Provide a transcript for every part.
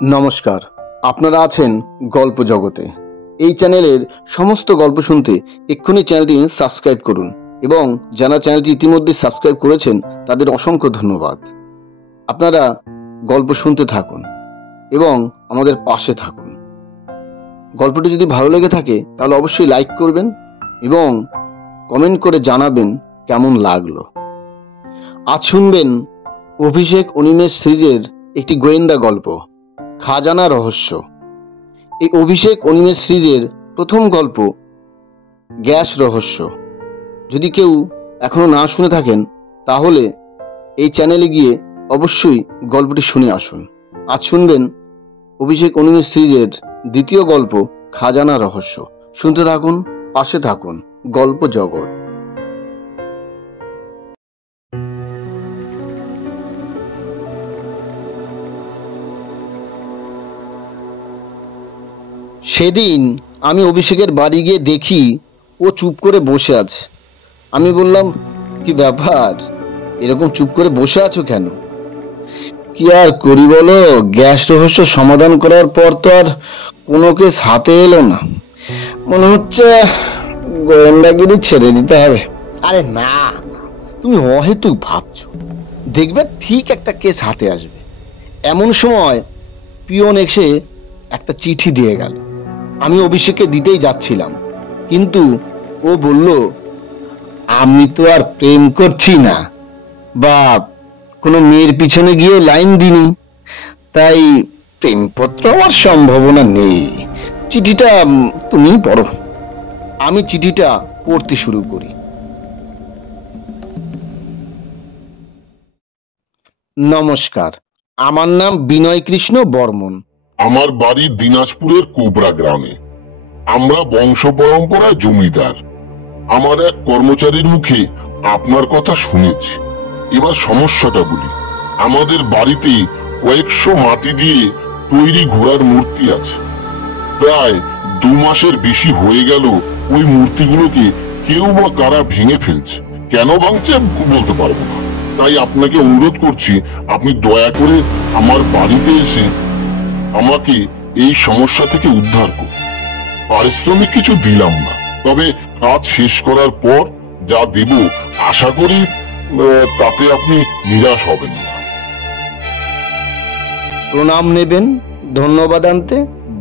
নমস্কার, আপনারা আছেন গল্প জগতে। এই চ্যানেলের সমস্ত গল্প শুনতে এক্ষুনি চ্যানেলটি সাবস্ক্রাইব করুন এবং যারা চ্যানেলটি ইতিমধ্যে সাবস্ক্রাইব করেছেন তাদের অসংখ্য ধন্যবাদ। আপনারা গল্প শুনতে থাকুন এবং আমাদের পাশে থাকুন। গল্পটি যদি ভালো লেগে থাকে তাহলে অবশ্যই লাইক করবেন এবং কমেন্ট করে জানাবেন কেমন লাগলো। আজ শুনবেন অভিষেক অনিমেষ সিরিজের একটি গোয়েন্দা গল্প, খাজানা রহস্য। এই অভিষেক অনিমেষ সিরিজের প্রথম গল্প গ্যাস রহস্য। যদি কেউ এখনো না শুনে থাকেন তাহলে এই চ্যানেলে গিয়ে অবশ্যই গল্পটি শুনে আসুন। আজ শুনবেন অভিষেক অনিমেষ সিরিজের দ্বিতীয় গল্প খাজানা রহস্য। শুনতে থাকুন, পাশে থাকুন। গল্প জগৎ। সেদিন আমি অভিষেকের বাড়ি গিয়ে দেখি ও চুপ করে বসে আছে। আমি বললাম, কি ব্যাপার, এরকম চুপ করে বসে আছো কেন? কি আর করি বলো, গ্যাস রহস্য সমাধান করার পর তো আর কোনো কেস হাতে এলো না। মনে হচ্ছে গোয়েন্দাগিরি ছেড়ে দিতে হবে। আরে না, তুমি অহেতুক ভাবছো। দেখবে ঠিক একটা কেস হাতে আসবে। এমন সময় পিয়ন এসে একটা চিঠি দিয়ে গেল। আমি অভিষেককে দিতেই যাচ্ছিলাম, কিন্তু ও বলল, আমি তো আর প্রেম করছি না বা কোনো মেয়ের পিছনে গিয়ে লাইন দিনি, তাই প্রেমপত্র হওয়ার সম্ভাবনা নেই। চিঠিটা তুমি পড়ো। আমি চিঠিটা পড়তে শুরু করি। নমস্কার, আমার নাম বিনয় কৃষ্ণ বর্মন। আমার বাড়ি দিনাজপুরের কোবরা গ্রামে। আমরা বংশ পরম্পরায় জমিদার। আমার এক কর্মচারীর মুখে আপনার কথা শুনেছি। এবার সমস্যাটা বলি। আমাদের বাড়িতে কয়েকশো মাটি দিয়ে তৈরি ঘোড়ার মূর্তি আছে। প্রায় 2 মাসের বেশি হয়ে গেল ওই মূর্তিগুলোকে কেউ বা কারা ভেঙে ফেলছে। কেন ভাঙছে বলতে পারবো না। তাই আপনাকে অনুরোধ করছি, আপনি দয়া করে আমার বাড়িতে এসে আমাকে এই সমস্যা থেকে উদ্ধার করুন। পারিশ্রমিক কিছু দিলাম না, তবে কাজ শেষ করার পর যা দেব আশা করি তাতে আপনি নিরাশ হবেন না। প্রণাম নেবেন, ধন্যবাদ আনতে,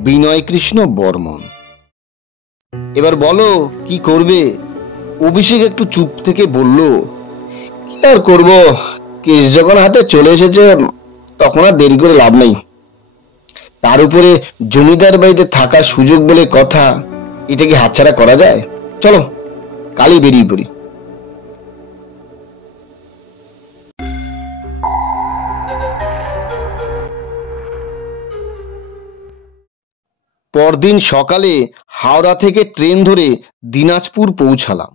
বিনয় কৃষ্ণ বর্মন। এবার বলো কি করবে? অভিষেক একটু চুপ থেকে বলল, কি আর করবো, কেস যখন হাতে চলে এসেছে তখন আর দেরি করে লাভ নেই। তার উপরে জমিদার বাড়িতে থাকার সুযোগ বলে কথা, এটা কি হাতছাড়া করা যায়? চলো কালই বেরিয়ে পড়ি। পরদিন সকালে হাওড়া থেকে ট্রেন ধরে দিনাজপুর পৌঁছালাম।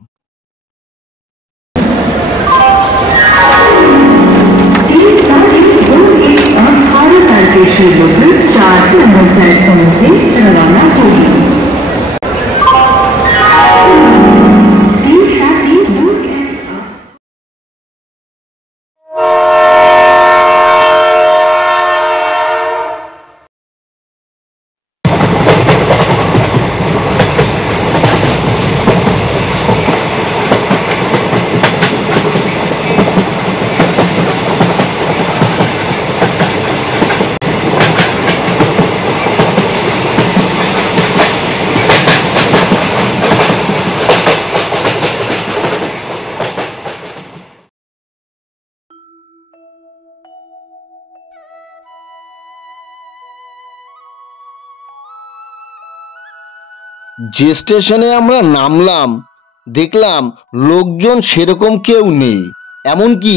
যে স্টেশনে আমরা নামলাম দেখলাম লোকজন সেরকম কেউ নেই। এমনকি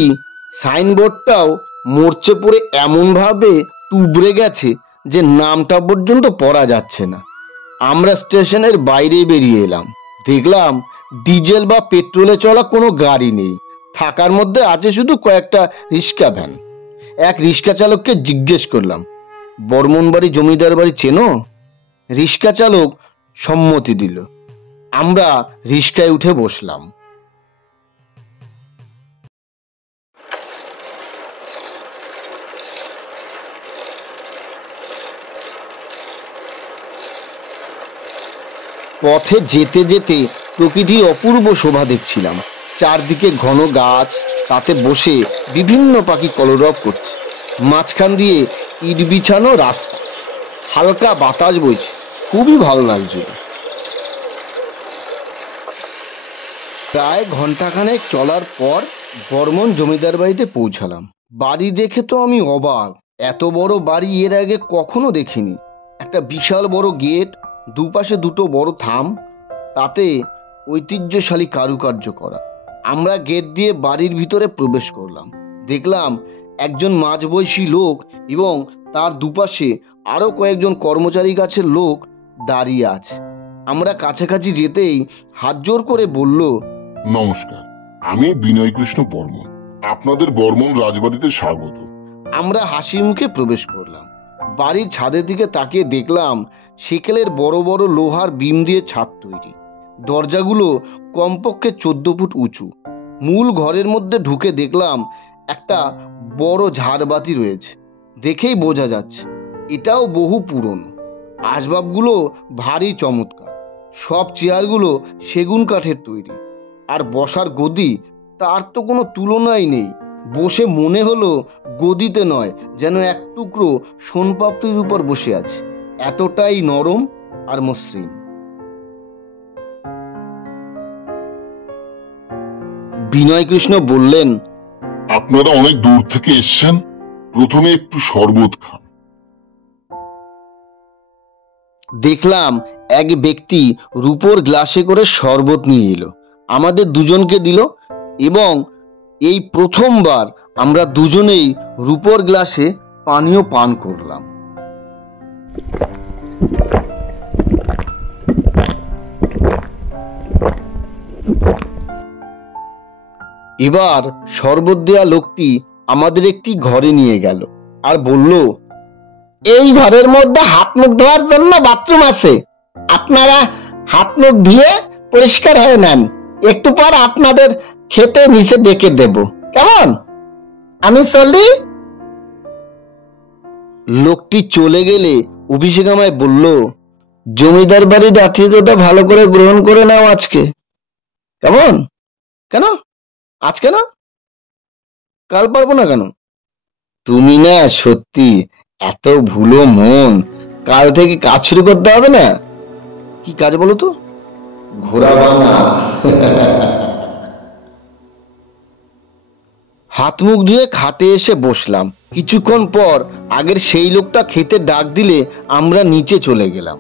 সাইনবোর্ডটাও মরচে পড়ে এমনভাবে তুবড়ে গেছে যে নামটা পর্যন্ত পড়া যাচ্ছে না। আমরা স্টেশনের বাইরে বেরিয়ে এলাম, দেখলাম ডিজেল বা পেট্রোলে চলা কোনো গাড়ি নেই। থাকার মধ্যে আছে শুধু কয়েকটা রিক্সা ভ্যান। এক রিক্সা চালককে জিজ্ঞেস করলাম, বর্মন বাড়ি জমিদার বাড়ি চেনো? রিক্সা চালক সম্মতি দিল। আমরা রিক্সায় উঠে বসলাম। পথে যেতে যেতে প্রকৃতির অপূর্ব শোভা দেখছিলাম। চারদিকে ঘন গাছ, তাতে বসে বিভিন্ন পাখি কলরব করছে। মাঝখান দিয়ে ইট বিছানো রাস্তা, হালকা বাতাস বইছে, খুবই ভালো লাগছিল। প্রায় ঘন্টাখানেক চলার পর বর্মন জমিদার বাড়িতে পৌঁছালাম। বাড়ি দেখে তো আমি অবাক, এত বড় বাড়ি এর আগে কখনো দেখিনি। একটা বিশাল বড় গেট, দুপাশে দুটো বড় থাম, তাতে ঐতিহ্যশালী কারুকার্য করা। আমরা গেট দিয়ে বাড়ির ভিতরে প্রবেশ করলাম। দেখলাম একজন মাঝবয়সী লোক এবং তার দুপাশে আরো কয়েকজন কর্মচারী গাছের লোক দাঁড়িয়ে আছে। আমরা কাছাকাছি যেতেই হাত জোর করে বলল, নমস্কার, আমি বিনয় কৃষ্ণ বর্মন, আপনাদের বর্মন রাজবাড়িতে স্বাগত। আমরা হাসি মুখে প্রবেশ করলাম। বাড়ির ছাদের দিকে তাকিয়ে দেখলাম সেকেলের বড় বড় লোহার বিম দিয়ে ছাদ তৈরি। দরজাগুলো কমপক্ষে 14 ফুট উঁচু। মূল ঘরের মধ্যে ঢুকে দেখলাম একটা বড় ঝাড়বাতি রয়েছে। দেখেই বোঝা যাচ্ছে এটাও বহু পুরনো। আসবাবগুলো ভারী চমৎকার। সব চেয়ারগুলো সেগুন কাঠের তৈরি, আর বসার গদি তার তো কোনো তুলনাই নেই। বসে মনে হলো গদিতে নয়, যেন এক টুকরো সোনপাপড়ির উপর বসে আছে, এতটাই নরম আর মসৃণ। বিনয় কৃষ্ণ বললেন, আপনারা অনেক দূর থেকে এসেছেন, প্রথমে একটু শরবত খান। দেখলাম এক ব্যক্তি রূপোর গ্লাসে করে শরবত নিয়ে এলো, আমাদের দুজনকে দিল এবং এই প্রথমবার আমরা দুজনেই রূপোর গ্লাসে পানীয় পান করলাম। এবার শরবত দেয়া লোকটি আমাদের একটি ঘরে নিয়ে গেল আর বলল, এই ঘরের মধ্যে হাত মুখ ধোয়ার জন্য বাথরুম আছে, আপনারা হাত মুখ ধুয়ে পরিষ্কার হয়ে নেন, একটু পর আপনাদের খেতে নিচে ডেকে দেব, কেমন? আমি চলি। লোকটি চলে গেলে অভিষেক আমায় বলল, জমিদার বাড়ির আতিথ্যটা ভালো করে গ্রহণ করে নাও আজকে, কেমন? কেন আজকে না, কাল পারবো না কেন? তুমি না সত্যি এত ভুলো মন, কাল থেকে কাজ শুরু করতে হবে না? কি কাজ বলো তো? ঘোড়া বাঁধা। হাত মুখ ধুয়ে খাটে এসে বসলাম। কিছুক্ষণ পর আগের সেই লোকটা খেতে ডাক দিলে আমরা নিচে চলে গেলাম।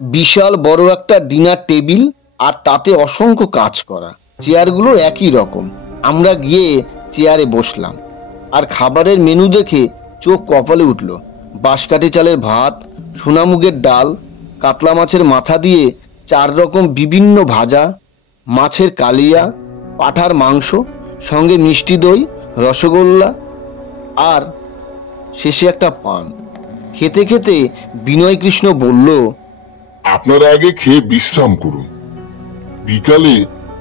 বিশাল বড় একটা ডিনার টেবিল, আর তাতে অসংখ্য কাজ করা। চেয়ারগুলো একই রকম। আমরা গিয়ে চেয়ারে বসলাম, আর খাবারের মেনু দেখে চোখ কপালে উঠল। বাঁশকাঠি চালের ভাত, সোনামুগের ডাল, কাতলা মাছের মাথা দিয়ে 4 রকম বিভিন্ন ভাজা, মাছের কালিয়া, পাঁঠার মাংস, সঙ্গে মিষ্টি দই, রসগোল্লা, আর শেষে একটা পান। খেতে খেতে বিনয় কৃষ্ণ বলল, আপনারা আগে খেয়ে বিশ্রাম করুন, বিকালে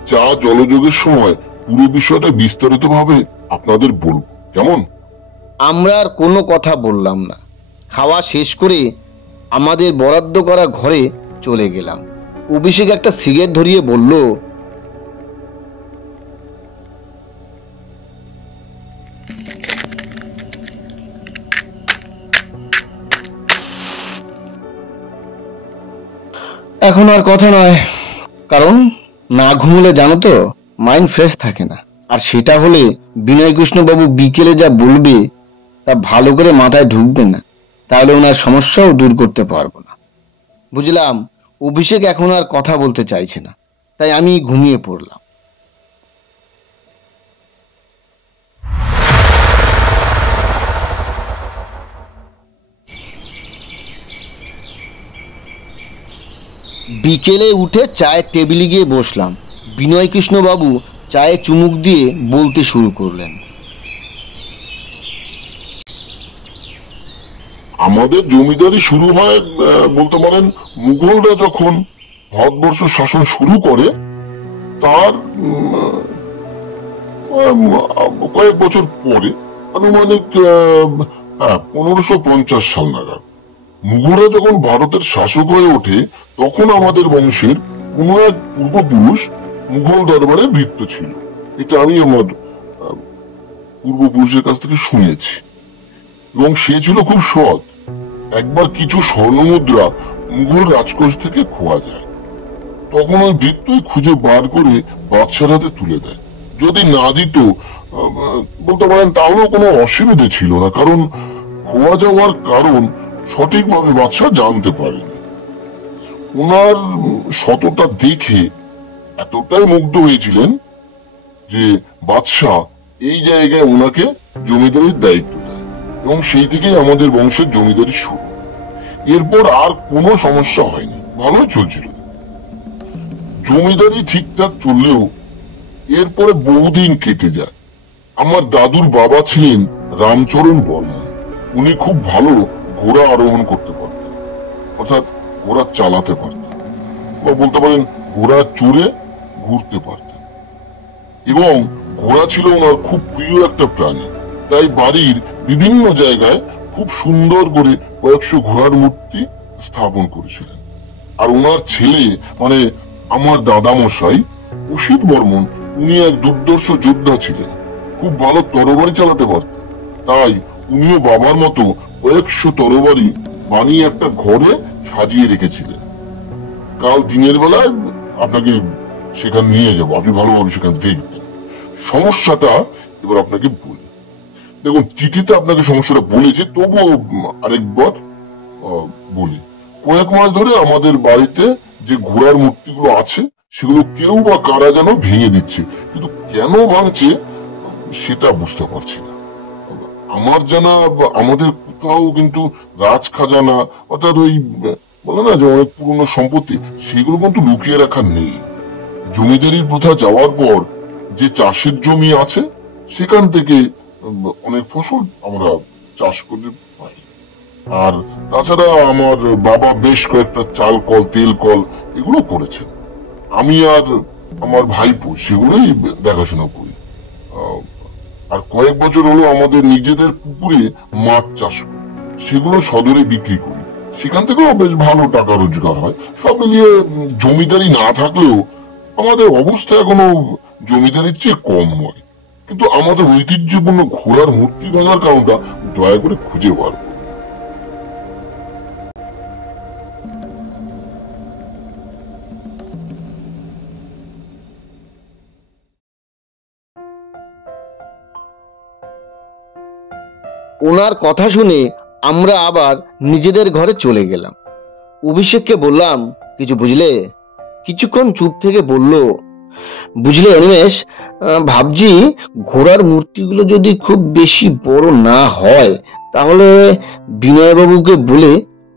চা জলযোগের সময় পুরো বিষয়টা বিস্তারিতভাবে আপনাদের বলবো, কেমন? আমরা আর কোনো কথা বললাম না। খাওয়া শেষ করে আমাদের বরাদ্দ করা ঘরে চলে গেলাম। অভিষেক একটা সিগারেট ধরিয়ে বলল, এখন আর কথা নয়, কারণ না ঘুমলে জানো তো মাইন্ড ফ্রেশ থাকে না। আর সেটা হলে বিনয় কৃষ্ণবাবু বিকেলে যা বলবে তা ভালো করে মাথায় ঢুকবে না, তাহলে ওনার সমস্যাও দূর করতে পারবো না। বুঝলাম অভিষেক এখন আর কথা বলতে চাইছে না, তাই আমি ঘুমিয়ে পড়লাম। বিকেলে উঠে চায়ের টেবিলে গিয়ে বসলাম। বিনয় কৃষ্ণ বাবু চায়ে চুমুক দিয়ে বলতে শুরু করলেন। আমাদের জমিদারি শুরু হয় বলতে পারেন মুঘলরা যখন ভারতবর্ষ শাসন শুরু করে তার কয়েক বছর পরে, আনুমানিক 1550 সাল নাগাদ মুঘলরা যখন ভারতের শাসক হয়ে ওঠে, তখন আমাদের বংশের কোন এক পূর্বপুরুষ মুঘল দরবারে ভৃত্য ছিল। এটা আমি আমার পূর্বপুরুষের কাছ থেকে শুনেছি, এবং সে ছিল খুব সৎ। একবার কিছু স্বর্ণ মুদ্রা মুঘল রাজকোষ থেকে খোয়া যায়, তখন ওই ভৃত্যই খুঁজে বার করে বাদশার হাতে তুলে দেয়। যদি না দিত বলতে পারেন তাহলেও কোনো অসুবিধে ছিল না, কারণ খোয়া যাওয়ার কারণ সঠিকভাবে বাদশাহ জানতে পারেনি। ওনার সততা দেখে এতটাই মুগ্ধ হয়েছিলেন যে বাদশাহ এই জায়গায় ওনাকে জমিদারির দায়িত্ব দেয়, এবং সেই থেকেই আমাদের বংশের জমিদারি শুরু। এরপর আর কোনো সমস্যা হয়নি, ভালোই চলছিল। জমিদারি ঠিকঠাক চললেও এরপরে বহুদিন কেটে যায়। আমার দাদুর বাবা ছিলেন রামচরণ বর্মন। উনি খুব ভালো ঘোড়া আরোহণ করতে পারতেন, অর্থাৎ ঘোড়া চালাতে পারতেন, বা বলতে পারেন ঘোড়া চড়ে ঘুরতে পারতেন, এবং ঘোড়া ছিল ওনার খুব প্রিয় একটা প্রাণী। তাই বাড়ির বিভিন্ন জায়গায় খুব সুন্দর করে কয়েকশো ঘোড়ার মূর্তি স্থাপন করেছিলেন। আর ওনার ছেলে মানে আমার দাদামশাই অসিত বর্মন, উনি এক দুর্ধর্ষ যোদ্ধা ছিলেন, খুব ভালো তরবারি চালাতে পারতেন। তাই উনিও বাবার মতো কয়েকশো তরবারি বানিয়ে একটা ঘরে সাজিয়ে রেখেছিলেন। কাল দিনের বেলায় আপনাকে সেখানে নিয়ে যাবো, আপনি ভালোভাবে সেখানে দেখবেন। সমস্যাটা এবার আপনাকে বলি। দেখুন, চিঠিতে আপনাকে সমস্যাটা বলেছে, তবুও আরেকবার বলি। কয়েক মাস ধরে আমাদের বাড়িতে যে ঘোড়ার মূর্তিগুলো আছে সেগুলো কেউ বা কারা যেন ভেঙে দিচ্ছে, কিন্তু কেন ভাঙছে সেটা বুঝতে পারছি না। আমার জানা আমাদের কোথাও কিন্তু রাজ খাজানা, অর্থাৎ ওই বলে না যে অনেক পুরনো সম্পত্তি, সেগুলো কিন্তু লুকিয়ে রাখা নেই। জমিদারির প্রথা যাওয়ার পর যে চাষের জমি আছে সেখান থেকে অনেক ফসল আমরা চাষ করতে পারি। আর তাছাড়া আমার বাবা বেশ কয়েকটা চাল কল, তেল কল এগুলো করেছেন। আমি আর আমার ভাইপো সেগুলোই দেখাশোনা করি। আর কয়েক বছর হলো আমাদের নিজেদের পুকুরে মাছ চাষ করি, সেগুলো সদরে বিক্রি করি, সেখান থেকেও বেশ ভালো টাকা রোজগার হয়। সব মিলিয়ে জমিদারি না থাকলেও আমাদের অবস্থা এখনো জমিদারির চেয়ে কম নয়। কিন্তু আমাদের ঐতিহ্যপূর্ণ ঘোড়ার মূর্তি ভাঙার কারণটা দয়া করে খুঁজে বার করুন। ওনার কথা শুনে আমরা আবার নিজেদের ঘরে চলে গেলাম। অভিষেককে বললাম, কিছু বুঝলে? কিছুক্ষণ চুপ থেকে বলল, বুঝলে অনিমেষ, ভাবছি ঘোড়ার মূর্তিগুলো যদি খুব বেশি বড় না হয় তাহলে বিনয়বাবুকে বলে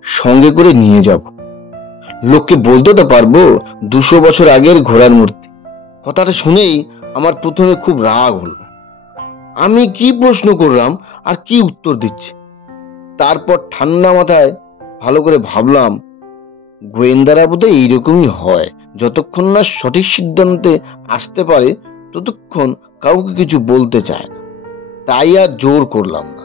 সঙ্গে করে নিয়ে যাব। লোককে বলতে তো পারবো 200 বছর আগের ঘোড়ার মূর্তি। কথাটা শুনেই আমার প্রথমে খুব রাগ হলো। আমি কি প্রশ্ন করলাম আর কি উত্তর দিচ্ছি? তারপর ঠান্ডা মাথায় ভালো করে ভাবলাম, গোয়েন্দারা বোধহয় এইরকমই হয়, যতক্ষণ না সঠিক সিদ্ধান্তে আসতে পারে ততক্ষণ কাউকে কিছু বলতে চায় না। তাই আর জোর করলাম না।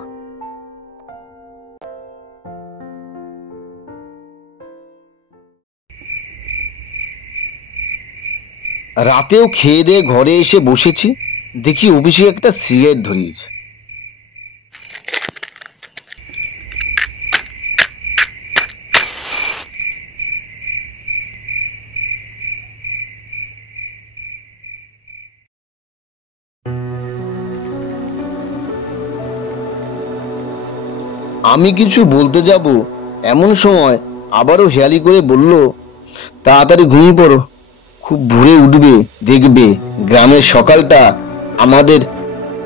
রাতেও খেয়ে দিয়ে ঘরে এসে বসেছি, দেখি অভিষেক একটা সিগারেট ধরিয়েছে। আমি কিছু বলতে যাব এমন সময় আবারও হেয়ালি করে বলল, তাড়াতাড়ি ঘুমিয়ে পড়ো, খুব ভোরে উঠবে, দেখবে গ্রামের সকালটা আমাদের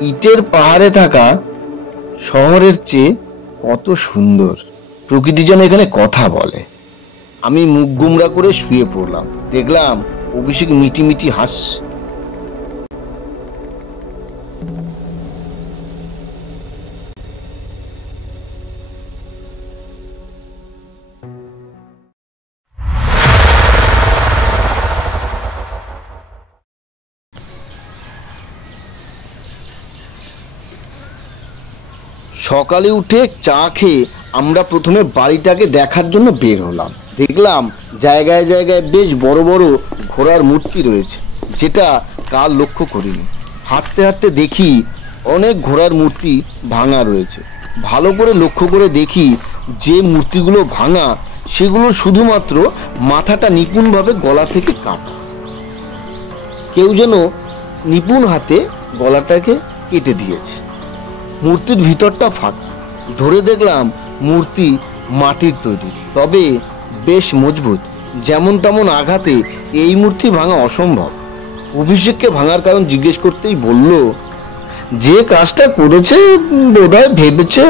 ইটের পাহাড়ে থাকা শহরের চেয়ে কত সুন্দর। প্রকৃতি যেন এখানে কথা বলে। আমি মুখ গুমরা করে শুয়ে পড়লাম। দেখলাম অভিষেক মিটি মিটি হাসছে। সকালে উঠে চা খেয়ে আমরা প্রথমে বাড়িটাকে দেখার জন্য বের হলাম। দেখলাম জায়গায় জায়গায় বেশ বড় বড় ঘোড়ার মূর্তি রয়েছে, যেটা কাল লক্ষ্য করিনি। হাঁটতে হাঁটতে দেখি অনেক ঘোড়ার মূর্তি ভাঙা রয়েছে। ভালো করে লক্ষ্য করে দেখি যে মূর্তিগুলো ভাঙা সেগুলো শুধুমাত্র মাথাটা নিপুণভাবে গলা থেকে কাটা। কেউ যেন নিপুণ হাতে গলাটাকে কেটে দিয়েছে। মূর্তির ভিতরটা ফাঁকা। ধরে দেখলাম মূর্তি মাটির তৈরি, তবে বেশ মজবুত। যেমন তেমন আঘাতে এই মূর্তি ভাঙা অসম্ভব। অভিষেককে ভাঙার কারণ জিজ্ঞেস করতেই বলল, যে কাজটা করেছে বোধহয় ভেবেছে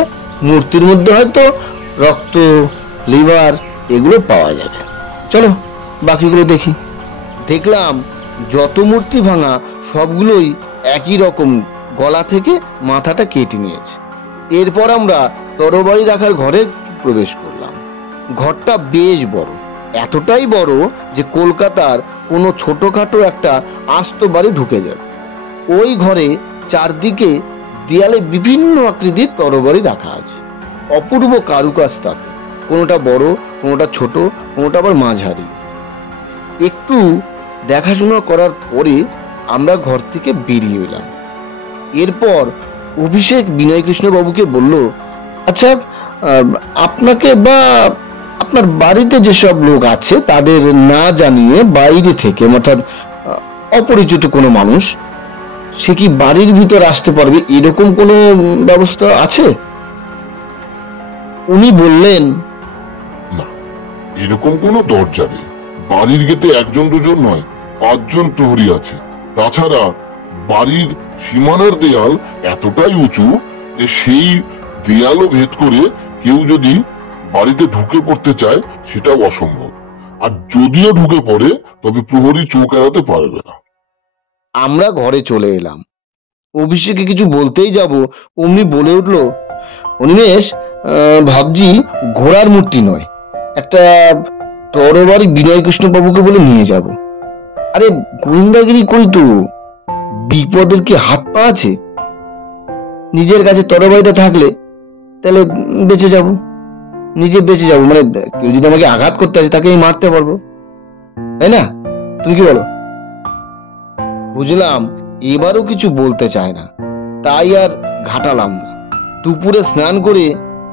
মূর্তির মধ্যে হয়তো রক্ত, লিভার এগুলো পাওয়া যাবে। চলো বাকিগুলো দেখি। দেখলাম যত মূর্তি ভাঙা সবগুলোই একই রকম, গলা থেকে মাথাটা কেটে নিয়েছে। এরপর আমরা তরবারি রাখার ঘরে প্রবেশ করলাম। ঘরটা বেশ বড়, এতটাই বড় যে কলকাতার কোনো ছোটখাটো একটা আস্ত বাড়ি ঢুকে যাবে। ওই ঘরে চারদিকে দেয়ালে বিভিন্ন আকৃতির তরবারি রাখা আছে। অপূর্ব কারুকাজ তাতে, কোনোটা বড়, কোনোটা ছোট, কোনোটা আবার মাঝারি। একটু দেখাশোনা করার পরে আমরা ঘর থেকে বেরিয়ে এলাম। এরপর অভিষেক বিনয়কৃষ্ণ বাবুকে বলল, আচ্ছা আপনাকে বা আপনার বাড়িতে যেসব লোক আছে তাদের না জানিয়ে বাইরে থেকে, অর্থাৎ অপরিচিত কোনো মানুষ, সে কি বাড়ির ভিতর আসতে পারবে এরকম কোনো ব্যবস্থা আছে? উনি বললেন, না, এরকম কোনো দরজা নেই। বাড়ির গেটে একজন দুজন নয়, 5 জন প্রহরী আছে। তাছাড়া বাড়ির সীমানার দেয়াল এতটাই উঁচু যে সেই দেয়ালও ভেদ করে কেউ যদি বাড়িতে ঢুকে পড়তে চায় সেটাও অসম্ভব। আর যদিও ঢুকে পড়ে তবে প্রহরী চোখ এড়াতে পারবে না। আমরা ঘরে চলে এলাম। অভিষেকে কিছু বলতেই যাব, অমনি বলে উঠল, অনিমেষ, ভাবছি ঘোড়ার মূর্তি নয়, একটা তরবারি বিনয়কৃষ্ণ বাবুকে বলে নিয়ে যাব। আরে গোয়েন্দাগিরি করি তো, বিপদের কি হাত পা আছে? নিজের কাছে তরবারিটা থাকলে তাহলে বেঁচে যাব, নিজে বেঁচে যাব, মানে কেউ যদি আমাকে আঘাত করতে আসে তাকে আমি মারতে পারবো, তাই না? তুমি কি বলো? বুঝলাম এবারও কিছু বলতে চায় না, তাই আর ঘাটালাম না। দুপুরে স্নান করে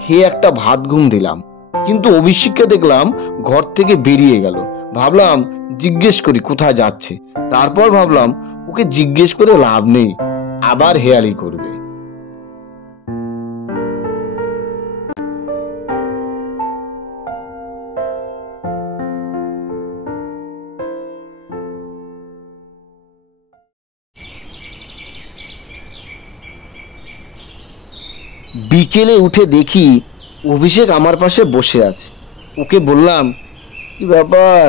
খেয়ে একটা ভাত ঘুম দিলাম, কিন্তু অভিষেককে দেখলাম ঘর থেকে বেরিয়ে গেল। ভাবলাম জিজ্ঞেস করি কোথায় যাচ্ছে। তারপর ভাবলাম ওকে জিজ্ঞেস করে লাভ নেই, আবার হেয়ালি করবে। বিকেলে উঠে দেখি অভিষেক আমার পাশে বসে আছে। ওকে বললাম, কি ব্যাপার,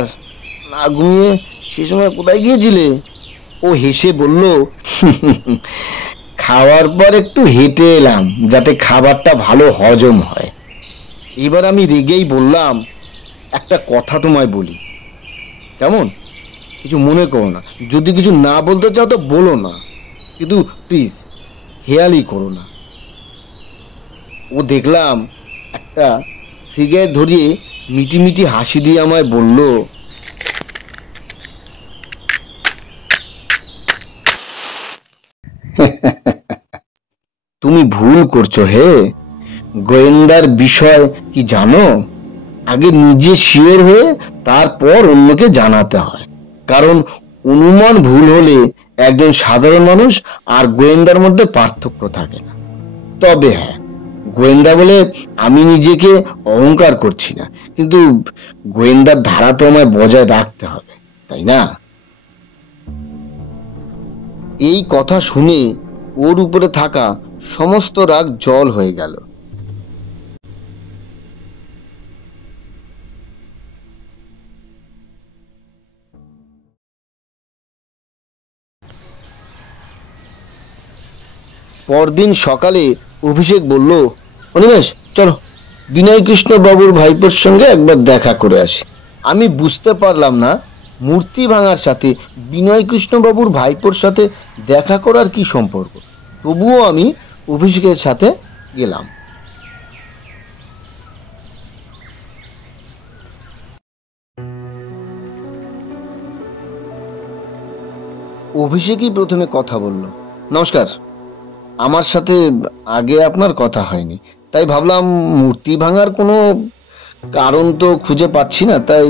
না ঘুমিয়ে সে সময় কোথায় গিয়েছিলে? ও হেসে বলল, খাওয়ার পর একটু হেঁটে এলাম যাতে খাবারটা ভালো হজম হয়। এবার আমি রেগেই বললাম, একটা কথা তোমায় বলি, কেমন? কিছু মনে করো না, যদি কিছু না বলতে চাও তো বলো না, কিন্তু প্লিজ হেয়ালি করো না। ও দেখলাম একটা সিগারেট ধরিয়ে মিটি মিটি হাসি দিয়ে আমায় বলল, তুমি ভুল করছো হে। গোয়েন্দার বিষয় কি জানো? আগে নিজে শিওর হয়ে তারপর অন্যকে জানাতে হয়। কারণ অনুমান ভুল হলে একজন সাধারণ মানুষ আর গোয়েন্দার মধ্যে পার্থক্য থাকে না। তবে হ্যাঁ, গোয়েন্দা বলে আমি নিজেকে অহংকার করছি না, কিন্তু গোয়েন্দার ধারা তো আমায় বজায় রাখতে হবে, তাই না? এই কথা শুনে ওর উপরে থাকা সমস্ত রাগ জল হয়ে গেল। পরদিন সকালে অভিষেক বলল, অনিমেষ চলো বিনয় কৃষ্ণ বাবুর ভাইপোর সঙ্গে একবার দেখা করে আসি। আমি বুঝতে পারলাম না মূর্তি ভাঙার সাথে বিনয় কৃষ্ণ বাবুর ভাইপোর সাথে দেখা করার কি সম্পর্ক। তবুও আমি অভিষেকের সাথে গেলাম। অভিষেকই প্রথমে কথা বলল, নমস্কার, আমার সাথে আগে আপনার কথা হয়নি, তাই ভাবলাম মূর্তি ভাঙার কোনো কারণ তো খুঁজে পাচ্ছি না, তাই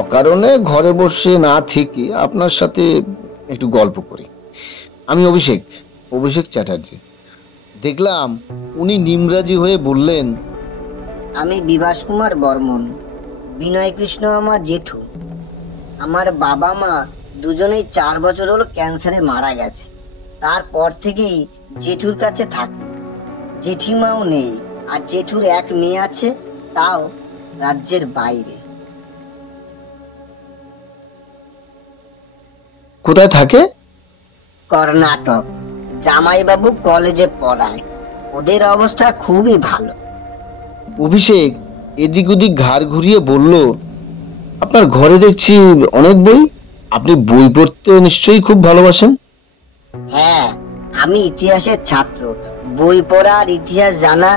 অকারণে ঘরে বসে না থেকে আপনার সাথে একটু গল্প করি। আমি অভিষেক, অভিষেক চ্যাটার্জি। দেখলাম উনি নিমরাজি হয়ে বললেন, আমি বিভাস কুমার বর্মন। বিনয় কৃষ্ণ আমার জেঠু। আমার বাবা মা দুজনেই 4 বছর হলো ক্যান্সারে মারা গেছে। তারপর থেকেই জেঠুর কাছে থাকি। জেঠিমাও নেই, আর জেঠুর এক মেয়ে আছে, তাও রাজ্যের বাইরে। কোথায় থাকে? কর্ণাটক। জামাইবাবু কলেজে পড়ায়। ওদের অবস্থা খুবই ভালো। অভিষেক এদিক ওদিক ঘাড় ঘুরিয়ে বলল, আপনার ঘরে দেখছি অনেক বই, আপনি বই পড়তে নিশ্চয়ই খুব ভালোবাসেন। হ্যাঁ, আমি ইতিহাসের ছাত্র। বই পড়া আর ইতিহাস জানা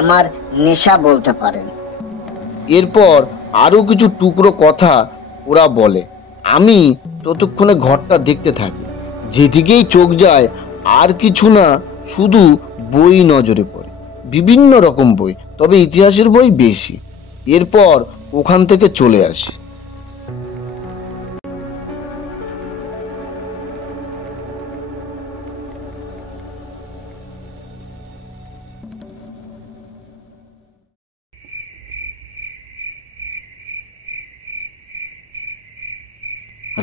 আমার নেশা বলতে পারেন। এরপর আরো কিছু টুকরো কথা ওরা বলে। আমি ততক্ষণে ঘরটা দেখতে থাকি। যেদিকেই চোখ যায় আর কিছু না, শুধু বই নজরে পড়ে, বিভিন্ন রকম বই, তবে ইতিহাসের বই বেশি। এরপর ওখান থেকে চলে আসি।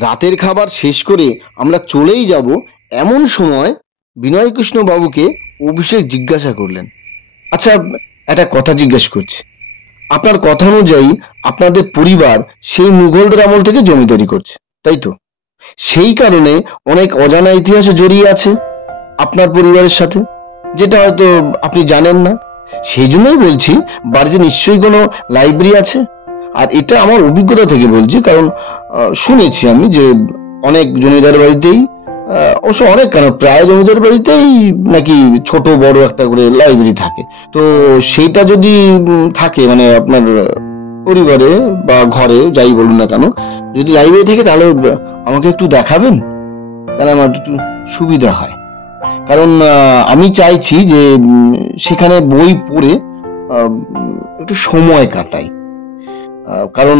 রাতের খাবার শেষ করে আমরা চলেই যাব, এমন সময় বিনয়কৃষ্ণ বাবুকে অভিষেক জিজ্ঞাসা করলেন, আচ্ছা একটা কথা জিজ্ঞেস করছি, আপনার কথা অনুযায়ী আপনাদের পরিবার সেই মুঘলদের আমল থেকে জমিদারি করছে, তাই তো? সেই কারণে অনেক অজানা ইতিহাসে জড়িয়ে আছে আপনার পরিবারের সাথে, যেটা হয়তো আপনি জানেন না। সেই জন্যই বলছি, বাড়িতে নিশ্চয়ই কোনো লাইব্রেরি আছে। আর এটা আমার অভিজ্ঞতা থেকে বলছি, কারণ শুনেছি আমি যে অনেক জমিদার বাড়িতেই, অবশ্য অনেক কেন, প্রায় জমিদার বাড়িতেই নাকি ছোট বড় একটা করে লাইব্রেরি থাকে। তো সেইটা যদি থাকে, মানে আপনার পরিবারে বা ঘরে যাই বলুন না কেন, যদি লাইব্রেরি থেকে, তাহলে আমাকে একটু দেখাবেন, তাহলে আমার একটু সুবিধা হয়। কারণ আমি চাইছি যে সেখানে বই পড়ে একটু সময় কাটাই। কারণ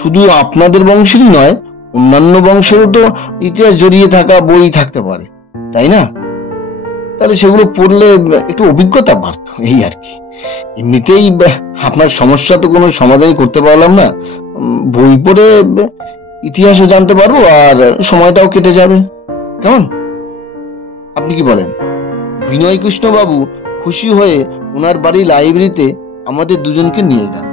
শুধু আপনাদের বংশেরই নয়, অন্যান্য বংশেরও তো ইতিহাস জড়িয়ে থাকা বই থাকতে পারে, তাই না? তাহলে সেগুলো পড়লে একটু অভিজ্ঞতা বাড়ত, এই আর কি। এমনিতেই আপনার সমস্যা তো কোনো সমাধানই করতে পারলাম না, বই পড়ে ইতিহাসও জানতে পারবো আর সময়টাও কেটে যাবে। কেমন, আপনি কি বলেন? বিনয় কৃষ্ণ বাবু খুশি হয়ে ওনার বাড়ি লাইব্রেরিতে আমাদের দুজনকে নিয়ে যান।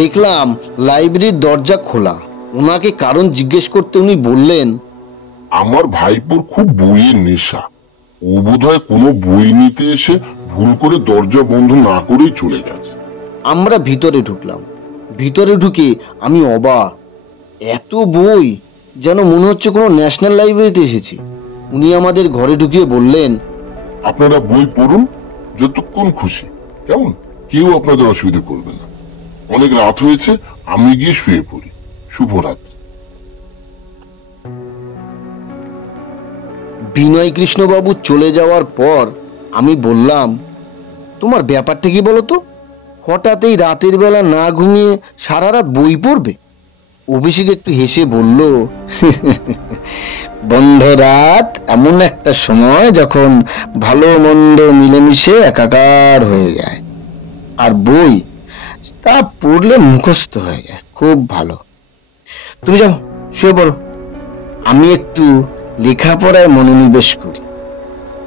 দেখলাম লাইব্রেরির দরজা খোলা। ওনাকে কারণ জিজ্ঞেস করতে উনি বললেন, আমার ভাইপোর খুব বইয়ের নেশা। ও বোধহয় কোনো বই নিতে এসে ভুল করে দরজা বন্ধ না করেই চলে গেছে। আমরা ভিতরে ঢুকলাম। ভিতরে ঢুকে আমি অবাক, এত বই, যেন মনে হচ্ছে কোনো ন্যাশনাল লাইব্রেরিতে এসেছি। উনি আমাদের ঘরে ঢুকিয়ে বললেন, আপনারা বই পড়ুন যতক্ষণ খুশি, কেমন? কেউ আপনাদের অসুবিধা করবে না। অনেক রাত হয়েছে, আমি গিয়ে শুয়ে পড়ি। শুভরাত্রি। বিনয় কৃষ্ণবাবু চলে যাওয়ার পর আমি বললাম, তোমার ব্যাপারটা কি বলো তো? হঠাৎ এই রাতের বেলা না ঘুমিয়ে সারা রাত বই পড়বে? অভিষেক একটু হেসে বলল, বন্ধ রাত এমন একটা সময় যখন ভালো মন্দ মিলেমিশে একাকার হয়ে যায়, আর বই তা পড়লে মুখস্থ হয়ে যায়, খুব ভালো। তুমি যাও, শুয়ে পড়ো, আমি একটু লেখাপড়ায় মনোনিবেশ করি।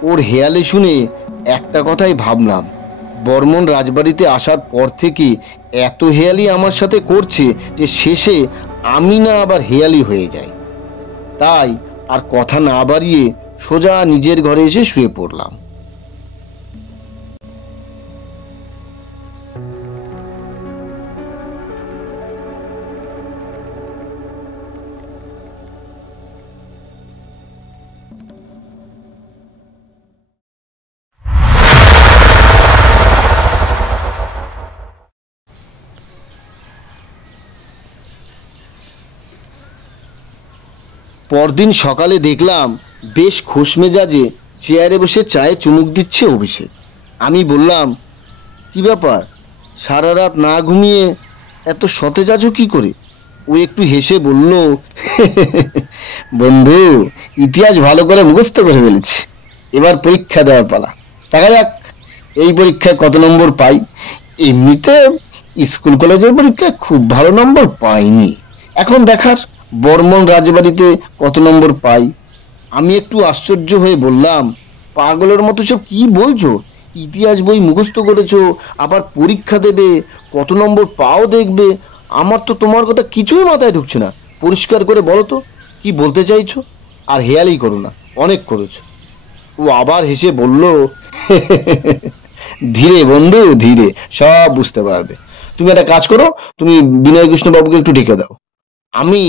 ওর হেয়ালি শুনে একটা কথাই ভাবলাম, বর্মন রাজবাড়িতে আসার পর থেকে এত হেয়ালি আমার সাথে করছে যে শেষে আমি না আবার হেয়ালি হয়ে যাই। তাই আর কথা না বাড়িয়ে সোজা নিজের ঘরে এসে শুয়ে পড়লাম। পরদিন সকালে দেখলাম বেশ খোশ মেজাজে চেয়ারে বসে চায়ে চুমুক দিচ্ছে অভিষেক। আমি বললাম, কি ব্যাপার, সারা রাত না ঘুমিয়ে এত সতেজ আছো কি করে? ও একটু হেসে বলল, বন্ধু, ইতিহাস ভালো করে মুখস্থ করে ফেলেছি, এবার পরীক্ষা দেওয়ার পালা। দেখা যাক এই পরীক্ষায় কত নম্বর পাই। এমনিতে স্কুল কলেজের পরীক্ষায় খুব ভালো নম্বর পাইনি, এখন দেখার বর্মন রাজবাড়িতে কত নম্বর পাই। আমি একটু আশ্চর্য হয়ে বললাম, পাগলের মতো সব কি বলছো? ইতিহাস বই মুখস্থ করেছো, আবার পরীক্ষা দেবে, কত নম্বর পাও দেখবে। আমার তো তোমার কথা কিছুই মাথায় ঢুকছে না। পরিষ্কার করে বলো তো কি বলতে চাইছো? আর হেয়ালি করো না, অনেক করেছো। ও আবার হেসে বলল, ধীরে বন্ধু ধীরে, সব বুঝতে পারবে। তুমি একটা কাজ করো, তুমি বিনয় কৃষ্ণ বাবুকে একটু ডেকে দাও। আমি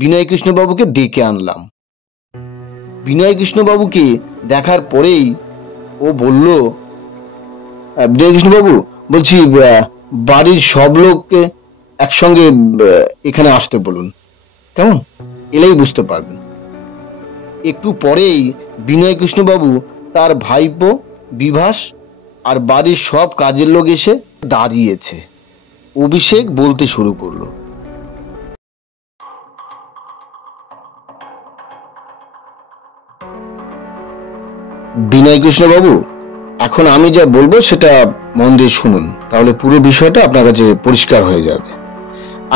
বিনয় কৃষ্ণ বাবুকে ডেকে আনলাম। বিনয় কৃষ্ণ বাবুকে দেখার পরেই ও বলল, বিনয় কৃষ্ণ বাবু, বলছি বাড়ির সব লোককে একসঙ্গে এখানে আসতে বলুন, কেমন? এলেই বুঝতে পারবেন। একটু পরেই বিনয় কৃষ্ণ বাবু, তার ভাইপো বিভাস আর বাড়ির সব কাজের লোক এসে দাঁড়িয়েছে। অভিষেক বলতে শুরু করলো, বিনয় কৃষ্ণ বাবু, এখন আমি যা বলবো সেটা মন দিয়ে শুনুন, তাহলে পুরো বিষয়টা আপনার কাছে পরিষ্কার হয়ে যাবে।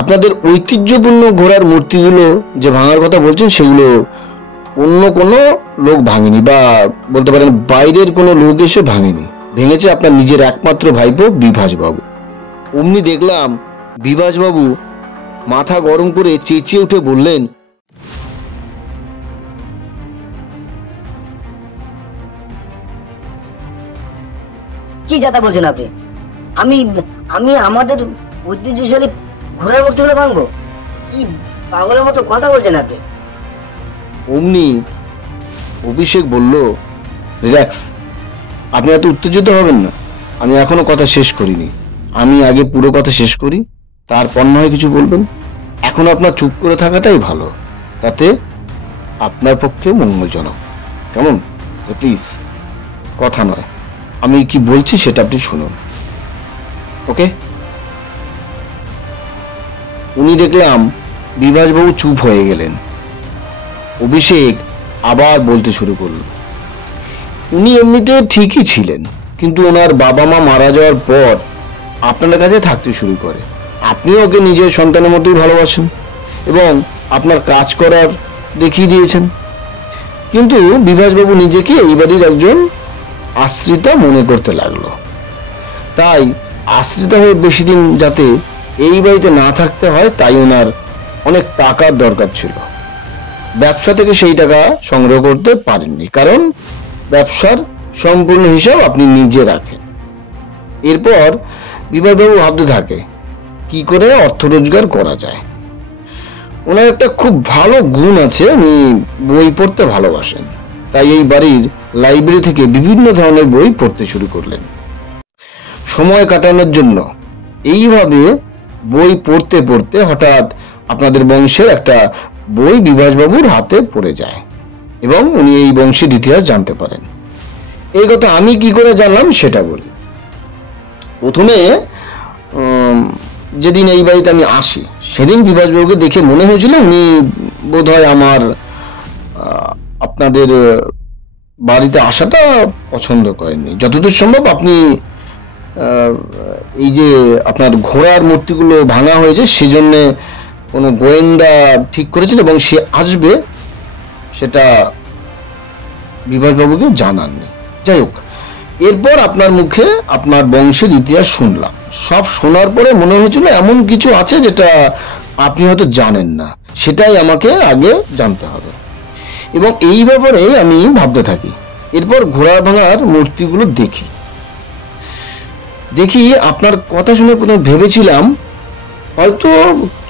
আপনাদের ঐতিহ্যপূর্ণ ঘোড়ার মূর্তিগুলো যে ভাঙার কথা বলছেন, সেগুলো অন্য কোনো লোক ভাঙেনি, বা বলতে পারেন বাইরের কোনো লোক এসে ভাঙেনি, ভেঙেছে আপনার নিজের একমাত্র ভাইপো বিভাস বাবু। অমনি দেখলাম বিভাস বাবু মাথা গরম করে চেঁচিয়ে উঠে বললেন, কি যাতা বলছেন আপনি? আমি আমি আমাদের ঐতিহ্যশালী ঘোড়ার মূর্তিগুলো ভাঙবো? কি পাগলের মতো কথা বলছেন আপনি? অমনি অভিষেক বলল, রিল্যাক্স, আপনি এত উত্তেজিত হবেন না, আমি এখনো কথা শেষ করিনি। আমি আগে পুরো কথা শেষ করি, তারপর না হয় কিছু বলবেন। এখন আপনার চুপ করে থাকাটাই ভালো, তাতে আপনার পক্ষে মঙ্গলজনক, কেমন? প্লিজ, কথা নয়, আমি কি বলছি সেটা আপনি শুনুন, ওকে? উনি দেখলাম বিভাসবাবু চুপ হয়ে গেলেন। অভিষেক আবার বলতে শুরু করল, উনি এমনিতে ঠিকই ছিলেন, কিন্তু ওনার বাবা মা মারা যাওয়ার পর আপনার কাছে থাকতে শুরু করে। আপনি ওকে নিজের সন্তানের মতোই ভালোবাসেন এবং আপনার কাজ করার দেখিয়ে দিয়েছেন। কিন্তু বিভাসবাবু নিজেকে এই বাড়ির একজন আশ্রিতা মনে করতে লাগলো। তাই আশ্রিতা হয়ে বেশি দিন যাতে এই বাড়িতে না থাকতে হয়, তাই ওনার অনেক টাকার দরকার ছিল। ব্যবসা থেকে সেই টাকা সংগ্রহ করতে পারেননি, কারণ ব্যবসার সম্পূর্ণ হিসাব আপনি নিজে রাখেন। এরপর বিভাসবাবু ভাবতে থাকে কি করে অর্থ রোজগার করা যায়। ওনার একটা খুব ভালো গুণ আছে, উনি বই পড়তে ভালোবাসেন। তাই এই বাড়ির লাইব্রেরি থেকে বিভিন্ন ধরনের বই পড়তে শুরু করলেন সময় কাটানোর জন্য। এইভাবে বই পড়তে পড়তে হঠাৎ আপনাদের বংশের একটা বই বিভাসবাবুর হাতে পড়ে যায় এবং উনি এই বংশের ইতিহাস জানতে পারেন। এই কথা আমি কি করে জানলাম সেটা বলি। প্রথমে যেদিন এই বাড়িতে আমি আসি, সেদিন বিভাসবাবুকে দেখে মনে হয়েছিল উনি বোধহয় আমার আপনাদের বাড়িতে আসাটা পছন্দ করেননি। যতদূর সম্ভব আপনি এই যে আপনার ঘোড়ার মূর্তিগুলো ভাঙা হয়েছে সেজন্য কোনো গোয়েন্দা ঠিক করেছেন এবং সে আসবে, সেটা বিভাসবাবুকে জানাননি। যাই হোক, এরপর আপনার মুখে আপনার বংশের ইতিহাস শুনলাম। সব শোনার পরে মনে হয়েছিল এমন কিছু আছে যেটা আপনি হয়তো জানেন না, সেটাই আমাকে আগে জানতে হবে, এবং এই ব্যাপারে আমি ভাবতে থাকি। এরপর ঘোড়া ভাঙার মূর্তিগুলো দেখি আপনার কথা শুনে প্রথমে ভেবেছিলাম হয়তো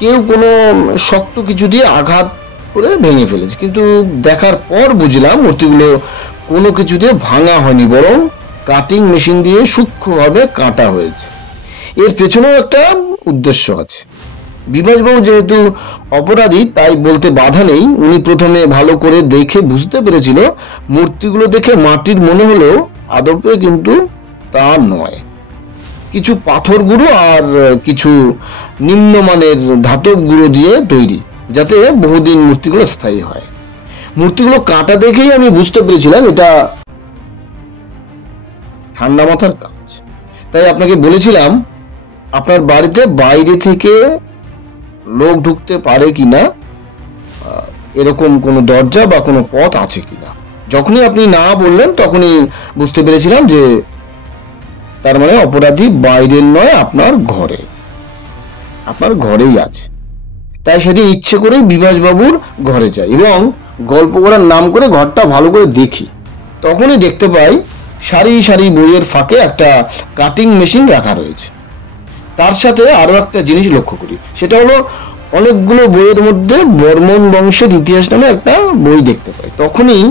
কেউ কোনো শক্ত কিছু দিয়ে আঘাত করে ভেঙে ফেলেছে, কিন্তু দেখার পর বুঝলাম মূর্তিগুলো কোনো কিছু দিয়ে ভাঙা হয়নি, বরং কাটিং মেশিন দিয়ে সূক্ষ্মভাবে কাটা হয়েছে। এর পেছনেও একটা উদ্দেশ্য আছে। বিভাসবাবু যেহেতু অপরাধী তাই বলতে বাধা নেই। উনি প্রথমে ভালো করে দেখে বুঝতে পেরেছিল মূর্তিগুলো দেখে মাটির মনে হলো, আদপে কিন্তু তা নয়। কিছু পাথর গুঁড়ো আর কিছু নিম্নমানের ধাতব গুঁড়ো দিয়ে তৈরি, যাতে বহুদিন মূর্তিগুলো স্থায়ী হয়। মূর্তিগুলো কাটা দেখেই আমি বুঝতে পেরেছিলাম এটা ঠান্ডা মাথার কাজ। তাই আপনাকে বলেছিলাম আপনার বাড়িতে বাইরে থেকে লোক ঢুকতে পারে কিনা, এরকম কোনো দরজা বা কোনো পথ আছে কিনা। যখনই আপনি না বললেন তখনই বুঝতে পেরেছিলাম যে তার মানে অপরাধী বাইরের নয়, আপনার ঘরেই আছে। তাই সেদিন ইচ্ছে করে বিভাসবাবুর ঘরে যাই এবং গল্প করার নাম করে ঘরটা ভালো করে দেখি। তখনই দেখতে পাই সারি সারি বইয়ের ফাঁকে একটা কাটিং মেশিন রাখা রয়েছে। তার সাথে আরো একটা জিনিস লক্ষ্য করি, সেটা হলো অনেকগুলো বইয়ের মধ্যে বর্মন বংশের ইতিহাস নামে একটা বই দেখতে পাই। তখনই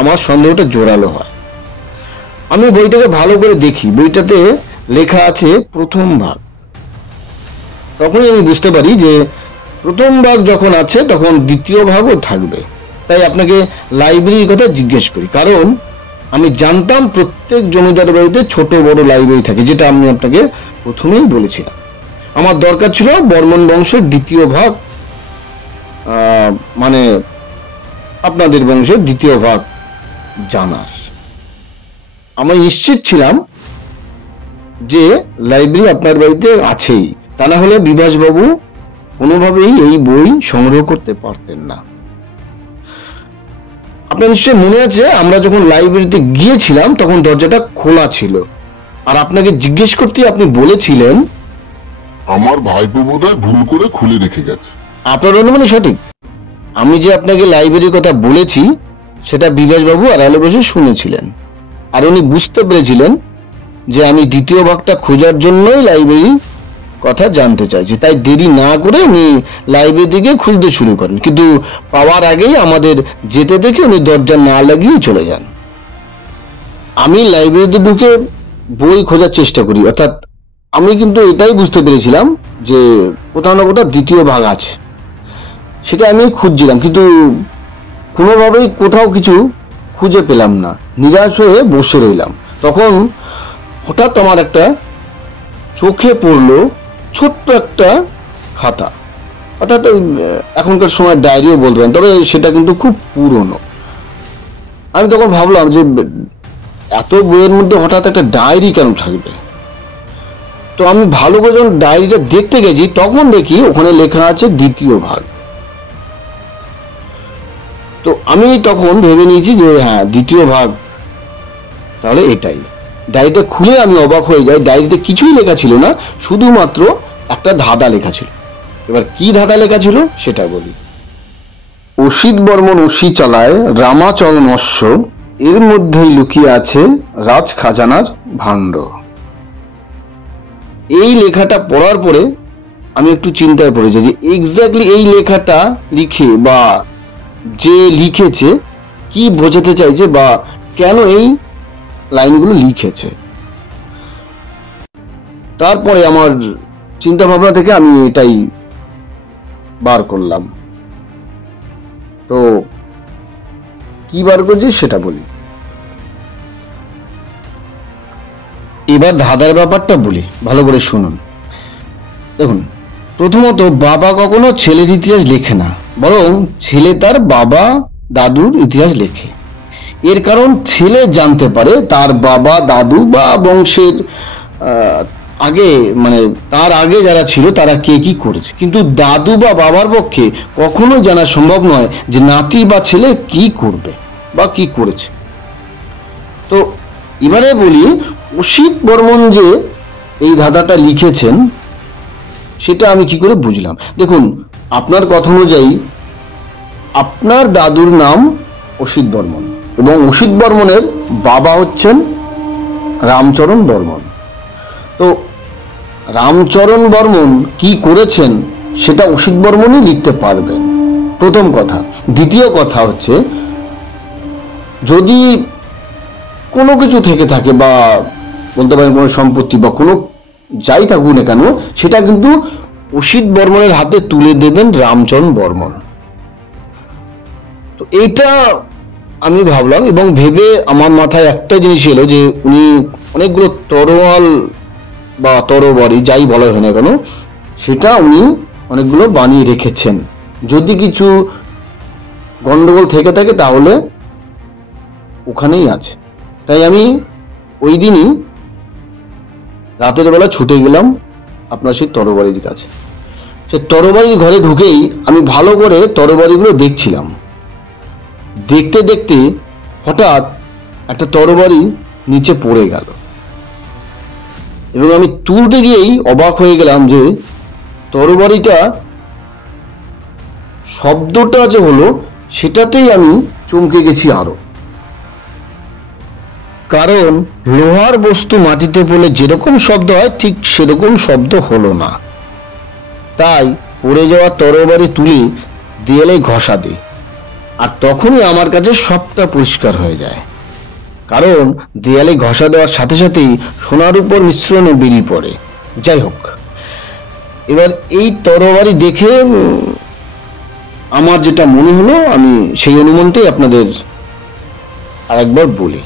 আমার সন্দেহটা জোরালো হয়। আমি বইটাকে ভালো করে দেখি, বইটাতে লেখা আছে প্রথম ভাগ। তখনই আমি বুঝতে পারি যে প্রথম ভাগ যখন আছে তখন দ্বিতীয় ভাগও থাকবে। তাই আপনাকে লাইব্রেরির কথা জিজ্ঞেস করি, কারণ আমি জানতাম প্রত্যেক জমিদার বাড়িতে ছোট বড় লাইব্রেরি থাকে, যেটা আমি আপনাকে প্রথমেই বলেছিলাম। আমার দরকার ছিল বর্মন বংশের দ্বিতীয় ভাগ, মানে আপনাদের বংশের দ্বিতীয় ভাগ জানার। আমি নিশ্চিত ছিলাম যে লাইব্রেরি আপনার বাড়িতে আছেই, তা না হলে বিভাসবাবু কোনোভাবেই এই বই সংগ্রহ করতে পারতেন না। আপনার নিশ্চয়ই মনে আছে আমরা যখন লাইব্রেরিতে গিয়েছিলাম তখন দরজাটা খোলা ছিল, আর আপনাকে জিজ্ঞেস করতে আপনি বলেছিলেন আমার ভাইপো বোধহয় ভুল করে খুলে রেখে গেছে। আপনার অনুমানই সঠিক। আমি যে আপনাকে লাইব্রেরির কথা বলেছি সেটা বিভাসবাবু আড়ালে বসে শুনেছিলেন, আর উনি বুঝতে পেরেছিলেন যে আমি দ্বিতীয় ভাগটা খোঁজার জন্যই লাইব্রেরি কথা জানতে চাইছি। তাই দেরি না করে উনি লাইব্রেরি দিকে খুঁজতে শুরু করেন, কিন্তু পাওয়ার আগেই আমাদের যেতে দেখে উনি দরজা না লাগিয়ে চলে যান। আমি লাইব্রেরিতে ঢুকে বই খোঁজার চেষ্টা করি, অর্থাৎ আমি কিন্তু এটাই বুঝতে পেরেছিলাম যে কোথাও না কোথাও দ্বিতীয় ভাগ আছে। সেটা আমি খুঁজছিলাম, কিন্তু কোনোভাবেই কোথাও কিছু খুঁজে পেলাম না। নিরাশ হয়ে বসে রইলাম। তখন হঠাৎ আমার একটা চোখে পড়লো ছোট্ট একটা খাতা, অর্থাৎ এখনকার সময় ডায়েরিও বলতে পারেন, তবে সেটা কিন্তু খুব পুরনো। আমি তখন ভাবলাম যে এত বইয়ের মধ্যে হঠাৎ একটা ডায়েরি কেন থাকবে। তো আমি ভালো করে যখন ডায়েরিটা দেখতে গেছি তখন দেখি ওখানে লেখা আছে দ্বিতীয় ভাগ। তো আমি তখন ভেবে নিয়েছি যে হ্যাঁ, দ্বিতীয় ভাগ তাহলে এটাই। ডায়েরিটা খুলে আমি অবাক হয়ে যাই, ডায়েরিতে কিছুই লেখা ছিল না, শুধুমাত্র একটা ধাঁধা লেখা ছিল। এবার কি ধাঁধা লেখা ছিল সেটা বলি। অসিত বর্মন অসি চালায় রামাচরণ অশ্ব, এর মধ্যেই লুকিয়ে আছে রাজ খাজানার ভাণ্ড। এই লেখাটা পড়ার পরে আমি একটু চিন্তায় পড়ে যাই যে এক্স্যাক্টলি এই লেখাটা লিখে বা যে লিখেছে কি বোঝাতে চাইছে বা কেন এই লাইনগুলো লিখেছে। তারপরে আমার চিন্তা ভাবনা থেকে আমি এটাই বার করলাম। তো কি বার করছি সেটা বলি। এবার ধাঁধার ব্যাপারটা বলি, ভালো করে শুনুন। দেখুন, প্রথমত বাবা কখনো ছেলের ইতিহাস লেখে না, বরং ছেলে তার বাবা দাদুর ইতিহাস লেখে। এর কারণ ছেলে জানতে পারে তার বাবা দাদু বা বংশের আগে, মানে তার আগে যারা ছিল তারা কে কি করেছে, কিন্তু দাদু বা বাবার পক্ষে কখনোই জানা সম্ভব নয় যে নাতি বা ছেলে কি করবে বা কি করেছে। তো এবারে বলি, অসিত বর্মন যে এই ধাঁধাটা লিখেছেন সেটা আমি কি করে বুঝলাম। দেখুন, আপনার কথা অনুযায়ী আপনার দাদুর নাম অসিত বর্মন এবং অসিত বর্মনের বাবা হচ্ছেন রামচরণ বর্মন। তো রামচরণ বর্মন কি করেছেন সেটা অসিত বর্মনই লিখতে পারবেন, প্রথম কথা। দ্বিতীয় কথা হচ্ছে, যদি কোনো কিছু থেকে থাকে বা বলতে পারেন কোনো সম্পত্তি বা কোনো যাই থাকুক না কেন, সেটা কিন্তু অসিত বর্মনের হাতে তুলে দেবেন রামচরণ বর্মন। তো এইটা আমি ভাবলাম এবং ভেবে আমার মাথায় একটা জিনিস এলো যে উনি অনেকগুলো তরোয়াল বা তরবারি যাই বলা হয় না কেন, সেটা উনি অনেকগুলো বানিয়ে রেখেছেন। যদি কিছু গন্ডগোল থেকে থাকে তাহলে ওখানেই আছে। তাই আমি ওই দিনই রাতের বেলা ছুটে গেলাম আপনার সেই তরবারির কাছে। সে তরবারির ঘরে ঢুকেই আমি ভালো করে তরবারিগুলো দেখছিলাম। দেখতে দেখতে হঠাৎ একটা তরবারি নিচে পড়ে গেল এবং আমি তুলতে গিয়েই অবাক হয়ে গেলাম যে তরবারিটা শব্দটা যে হলো সেটাতেই আমি চমকে গেছি আরো। কারণ লোহার বস্তু মাটিতে পড়লে যেরকম শব্দ হয় ঠিক সেরকম শব্দ হলো না। তাই পড়ে যাওয়া তরবারি তুলে দেয়ালে ঘষা দিই, আর তখনই আমার কাছে সবটা পরিষ্কার হয়ে যায়। কারণ দেয়ালে ঘষা দেওয়ার সাথে সাথেই সোনার উপর মিশ্রণও বেরিয়ে পড়ে। যাই হোক, এবার এই তরবারি দেখে আমার যেটা মনে হলো আমি সেই অনুমানটাই আপনাদের আরেকবার বলি।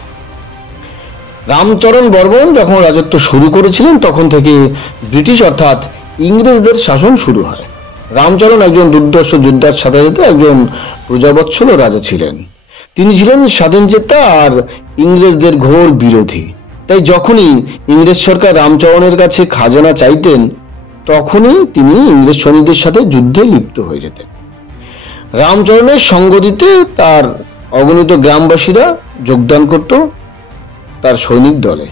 রামচরণ বর্মন যখন রাজত্ব শুরু করেছিলেন তখন থেকে ব্রিটিশ অর্থাৎ ইংরেজদের শাসন শুরু হয়। রামচরণ একজন দুর্ধর্ষ যোদ্ধার সাথে সাথে একজন প্রজাবৎসল রাজা ছিলেন। তিনি ছিলেন স্বাধীনচেতা আর ইংরেজদের ঘোর বিরোধী। তাই যখনই ইংরেজ সরকার রামচরণের কাছে খাজনা চাইতেন তখনই তিনি ইংরেজ সৈনিকদের সাথে যুদ্ধে লিপ্ত হয়ে যেতেন। রামচরণের সঙ্গ দিতে তার অগণিত গ্রামবাসীরা যোগদান করত তার সৈনিক দলে।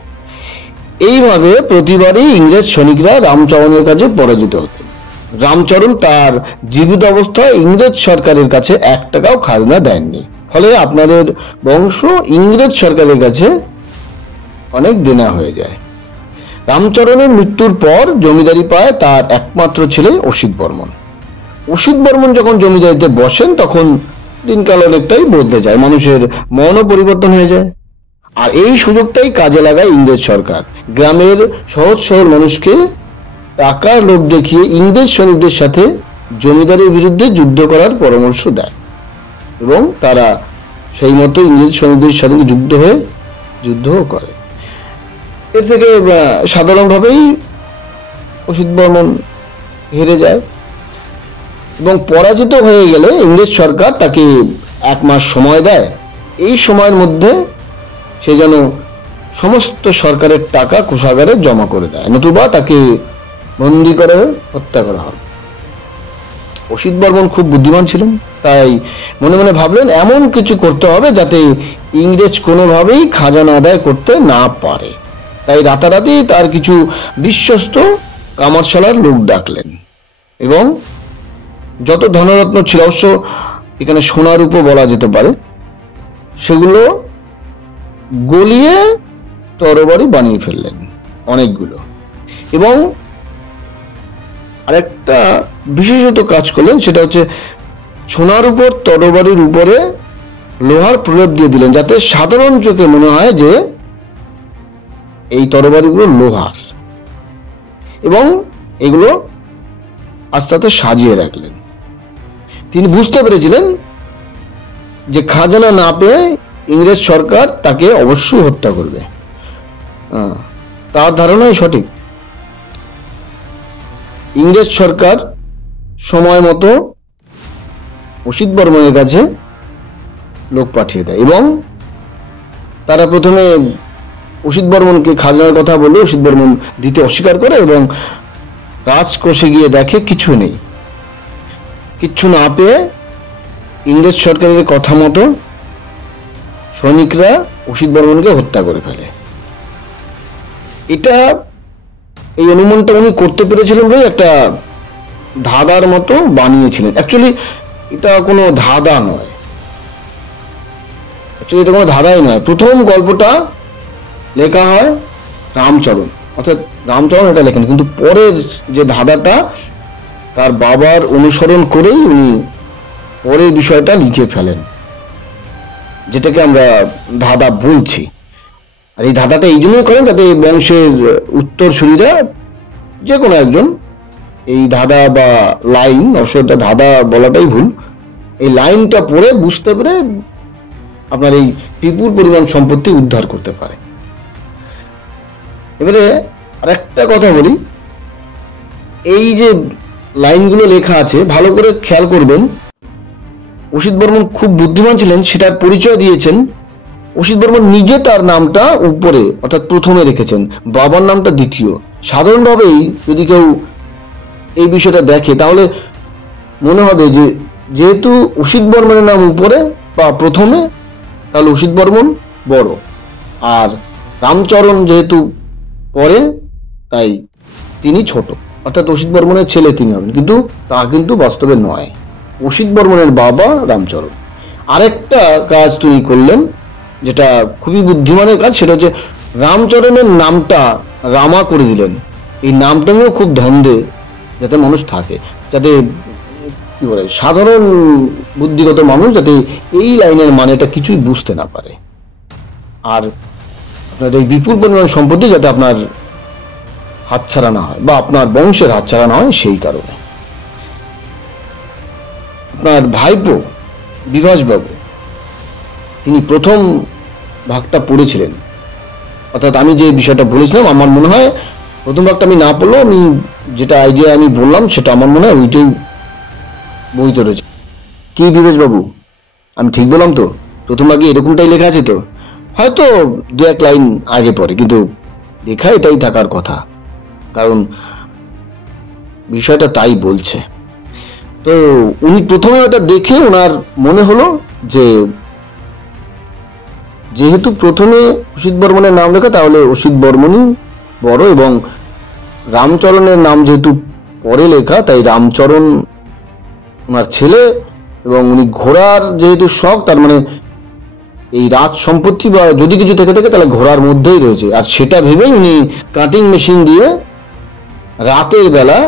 এইভাবে প্রতিবারই ইংরেজ সৈনিকরা রামচরণের কাছে পরাজিত হতেন। রামচরণ তার জীবিত অবস্থায় ইংরেজ সরকারের কাছে 1 টাকাও খাজনা দেননি। ফলে আপনাদের বংশ ইংরেজ সরকারের কাছে অনেক দেনা হয়ে যায়। রামচরণের মৃত্যুর পর জমিদারি পায় তার একমাত্র ছেলে অসিত বর্মন। অসিত বর্মন যখন জমিদারিতে বসেন তখন দিনকাল অনেকটাই বদলে যায়, মানুষের মনও পরিবর্তন হয়ে যায়। আর এই সুযোগটাই কাজে লাগায় ইংরেজ সরকার। গ্রামের সহজ সরল মানুষকে টাকার লোভ দেখিয়ে ইংরেজ সৈনিকদের সাথে জমিদারের বিরুদ্ধে যুদ্ধ করার পরামর্শ দেয় এবং তারা সেই মতো ইংরেজ সৈনিকদের সাথে যুদ্ধও করে। এর থেকে সাধারণভাবেই অসিত বর্মন হেরে যায় এবং পরাজিত হয়ে গেলে ইংরেজ সরকার তাকে 1 মাস সময় দেয়। এই সময়ের মধ্যে সে যেন সমস্ত সরকারের টাকা কোষাগারে জমা করে দেয়, নতুবা তাকে বন্দী করে হত্যা করা হবে। অসিত বর্মন খুব বুদ্ধিমান ছিলেন, তাই মনে মনে ভাবলেন এমন কিছু করতে হবে যাতে ইংরেজ কোনোভাবেই খাজনা আদায় করতে না পারে। তাই রাতারাতি তার কিছু বিশ্বস্ত কামারশালার লোক ডাকলেন এবং যত ধনরত্ন ছিল, অবশ্য এখানে সোনার উপর বলা যেতে পারে, সেগুলো গলিয়ে তরবারি বানিয়ে ফেললেন অনেকগুলো। এবং আরেকটা বিশেষত কাজ করলেন, সেটা হচ্ছে সোনার উপর তরবারির উপরে লোহার প্রলেপ দিয়ে দিলেন যাতে সাধারণ চোখে মনে হয় যে এই তরবারিগুলো লোহার, এবং এগুলো আস্তে আস্তে সাজিয়ে রাখলেন। তিনি বুঝতে পেরেছিলেন যে খাজনা না পেয়ে ইংরেজ সরকার তাকে অবশ্যই হত্যা করবে। তার ধারণাই সঠিক। ইংরেজ সরকার সময় মতো অসিত বর্মনের কাছে লোক পাঠিয়ে দেয় এবং তারা প্রথমে অসিত বর্মনকে খাজনার কথা বলে অসিত বর্মন দিতে অস্বীকার করে এবং রাজকোষে গিয়ে দেখে কিছু নেই। কিচ্ছু না পেয়ে ইংরেজ সরকারের কথা মতো সৈনিকরা অসিত বর্মনকে হত্যা করে ফেলে এটা এই অনুমানটা উনি করতে পেরেছিলেন বলে একটা ধাঁধার মতো বানিয়েছিলেন। অ্যাকচুয়ালি এটা কোনো ধাঁধা নয়, অ্যাকচুয়ালি এটা কোনো ধাঁধাই নয়। প্রথম গল্পটা লেখা হয় রামচরণ, অর্থাৎ রামচরণ এটা লেখেন, কিন্তু পরের যে ধাঁধাটা তার বাবার অনুসরণ করেই উনি পরের বিষয়টা লিখে ফেলেন, যেটাকে আমরা ধাঁধা বলছি। আর এই ধাঁধাটা এই জন্যই করেন যাতে বংশের উত্তরসূরিরা যে কোনো একজন এই ধাঁধা বা লাইন, অবশ্যই ধাঁধা বলাটাই ভুল, এই লাইনটা পড়ে বুঝতে পেরে আপনার এই বিপুল পরিমাণ সম্পত্তি উদ্ধার করতে পারে। এবারে আরেকটা কথা বলি, এই যে লাইনগুলো লেখা আছে ভালো করে খেয়াল করবেন। অসিত বর্মন খুব বুদ্ধিমান ছিলেন, সেটার পরিচয় দিয়েছেন। অসিত বর্মন নিজে তার নামটা উপরে অর্থাৎ প্রথমে রেখেছেন, বাবার নামটা দ্বিতীয়। সাধারণভাবেই যদি কেউ এই বিষয়টা দেখে তাহলে মনে হবে যে যেহেতু অসিত বর্মনের নাম উপরে বা প্রথমে, তাহলে অসিত বর্মন বড়, আর রামচরণ যেহেতু পরে তাই তিনি ছোট, অর্থাৎ অসিত বর্মনের ছেলে তিনি হবেন। কিন্তু তা কিন্তু বাস্তবে নয়, অসিত বর্মনের বাবা রামচরণ। আরেকটা কাজ তিনি করলেন যেটা খুবই বুদ্ধিমানের কাজ, সেটা হচ্ছে রামচরণের নামটা রামা করে দিলেন। এই নামটা নিয়েও খুব ধন্দে যাতে মানুষ থাকে, যাতে কি বলে সাধারণ বুদ্ধিগত মানুষ যাতে এই লাইনের মানেটা কিছুই বুঝতে না পারে, আর আপনার এই বিপুল পরিমাণ সম্পত্তি যাতে আপনার হাতছাড়া না হয় বা আপনার বংশের হাতছাড়া না হয় সেই কারণে। আপনার ভাইপো বিভাসবাবু তিনি প্রথম ভাগটা পড়েছিলেন, অর্থাৎ আমি যে বিষয়টা বলেছিলাম আমার মনে হয় প্রথম ভাগটা আমি না পড়লেও আমি যেটা আইডিয়া আমি বললাম সেটা আমার মনে হয় ওইটাই বইতে রয়েছে। কি বিভাসবাবু আমি ঠিক বললাম তো? প্রথম ভাগে এরকমটাই লেখা আছে তো? হয়তো দু এক লাইন আগে পরে, কিন্তু লেখা এটাই থাকার কথা, কারণ বিষয়টা তাই বলছে। তো উনি প্রথমে ওটা দেখে ওনার মনে হলো যে যেহেতু প্রথমে অসিত বর্মনের নাম লেখা তাহলে অসিত বর্মনই বড়, এবং রামচরণের নাম যেহেতু পরে লেখা তাই রামচরণ ওনার ছেলে, এবং উনি ঘোড়ার যেহেতু শখ, তার মানে এই রাজ সম্পত্তি বা যদি কিছু থেকে থাকে তাহলে ঘোড়ার মধ্যেই রয়েছে। আর সেটা ভেবেই উনি কাটিং মেশিন দিয়ে রাতের বেলা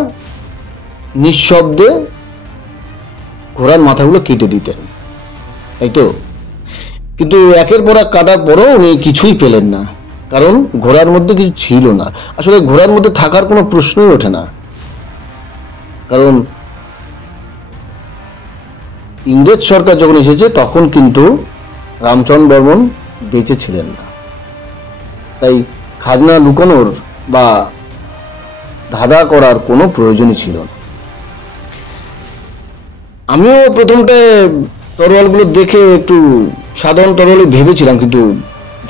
নিঃশব্দে ঘোড়ার মাথাগুলো কেটে দিতেন, তাই তো? কিন্তু একের পর এক কাটার পরও উনি কিছুই পেলেন না, কারণ ঘোড়ার মধ্যে কিছু ছিল না। আসলে ঘোড়ার মধ্যে থাকার কোনো প্রশ্নই ওঠে না, কারণ ইংরেজ সরকার যখন এসেছে তখন কিন্তু রামচরণ বর্মন বেঁচে ছিলেন না, তাই খাজনা লুকানোর বা ধাঁধা করার কোনো প্রয়োজনই ছিল না। আমিও প্রথমটায় তরোয়ালগুলো দেখে একটু সাধারণ তরোয়ালই ভেবেছিলাম, কিন্তু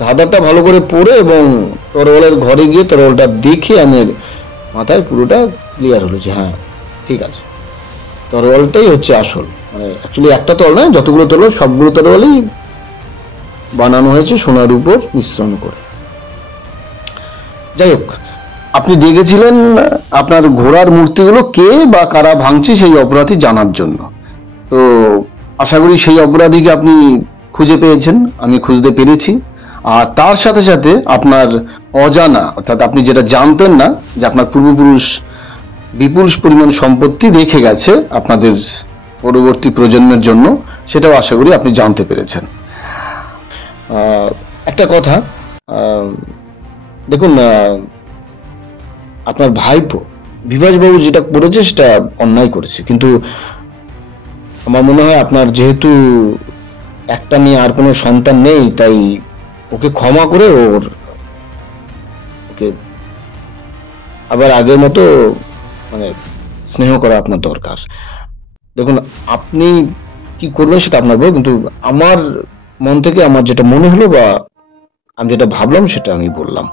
ধাঁধাটা ভালো করে পড়ে এবং তরোয়ালের ঘরে গিয়ে তরোয়ালটা দেখে আমার মাথায় পুরোটা ক্লিয়ার হলো যে হ্যাঁ ঠিক আছে, তরোয়ালটাই হচ্ছে আসল। মানে অ্যাকচুয়ালি একটা তরোয়াল নয়, যতগুলো তরোয়াল সবগুলো তরোয়ালই বানানো হয়েছে সোনার উপর মিশ্রণ করে। যাই হোক, আপনি দেখেছিলেন আপনার ঘোড়ার মূর্তিগুলো কে বা কারা ভাঙছে সেই অপরাধী জানার জন্য। তো আশা করি সেই অপরাধীকে আপনি খুঁজে পেয়েছেন, আমি খুঁজতে পেরেছি। আর তার সাথে সাথে আপনার অজানা, অর্থাৎ আপনি যেটা জানতেন না যে আপনার পূর্বপুরুষ বিপুল পরিমাণ সম্পত্তি রেখে গেছে আপনাদের পরবর্তী প্রজন্মের জন্য, সেটাও আশা করি আপনি জানতে পেরেছেন। একটা কথা দেখুন, আপনার ভাইপো বিভাসবাবু যেটা করেছে সেটা অন্যায় করেছে, কিন্তু আমার মনে হয় আপনার যেহেতু একটা মেয়ে আর কোনো সন্তান নেই, তাই ওকে ক্ষমা করে ওকে আবার আগের মতো মানে স্নেহ করা আপনার দরকার। দেখুন আপনি কি করবেন সেটা আপনার বল, কিন্তু আমার মন থেকে আমার যেটা মনে হলো বা আমি যেটা ভাবলাম সেটা আমি বললাম,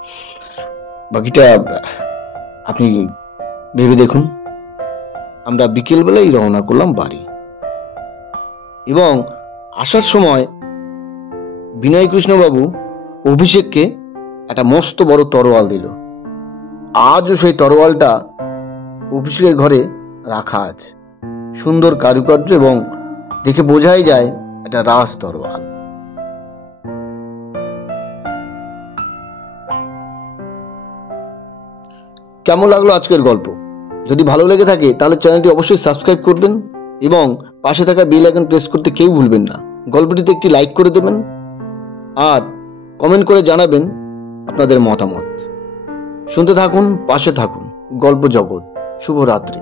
বাকিটা আপনি ভেবে দেখুন। আমরা বিকেলবেলায় রওনা করলাম বাড়ি, এবং আসার সময় বিনয় কৃষ্ণবাবু অভিষেককে একটা মস্ত বড় তরোয়াল দিল। আজও সেই তরোয়ালটা অভিষেকের ঘরে রাখা আছে। সুন্দর কারুকার্য এবং দেখে বোঝাই যায় এটা রাজ তরোয়াল। কেমন লাগলো আজকের গল্প? যদি ভালো লেগে থাকে তাহলে চ্যানেলটি অবশ্যই সাবস্ক্রাইব করবেন এবং পাশে থাকা বেল আইকন প্রেস করতে কেউ ভুলবেন না। গল্পটিতে একটি লাইক করে দেবেন আর কমেন্ট করে জানাবেন আপনাদের মতামত। শুনতে থাকুন, পাশে থাকুন। গল্প জগৎ। শুভরাত্রি।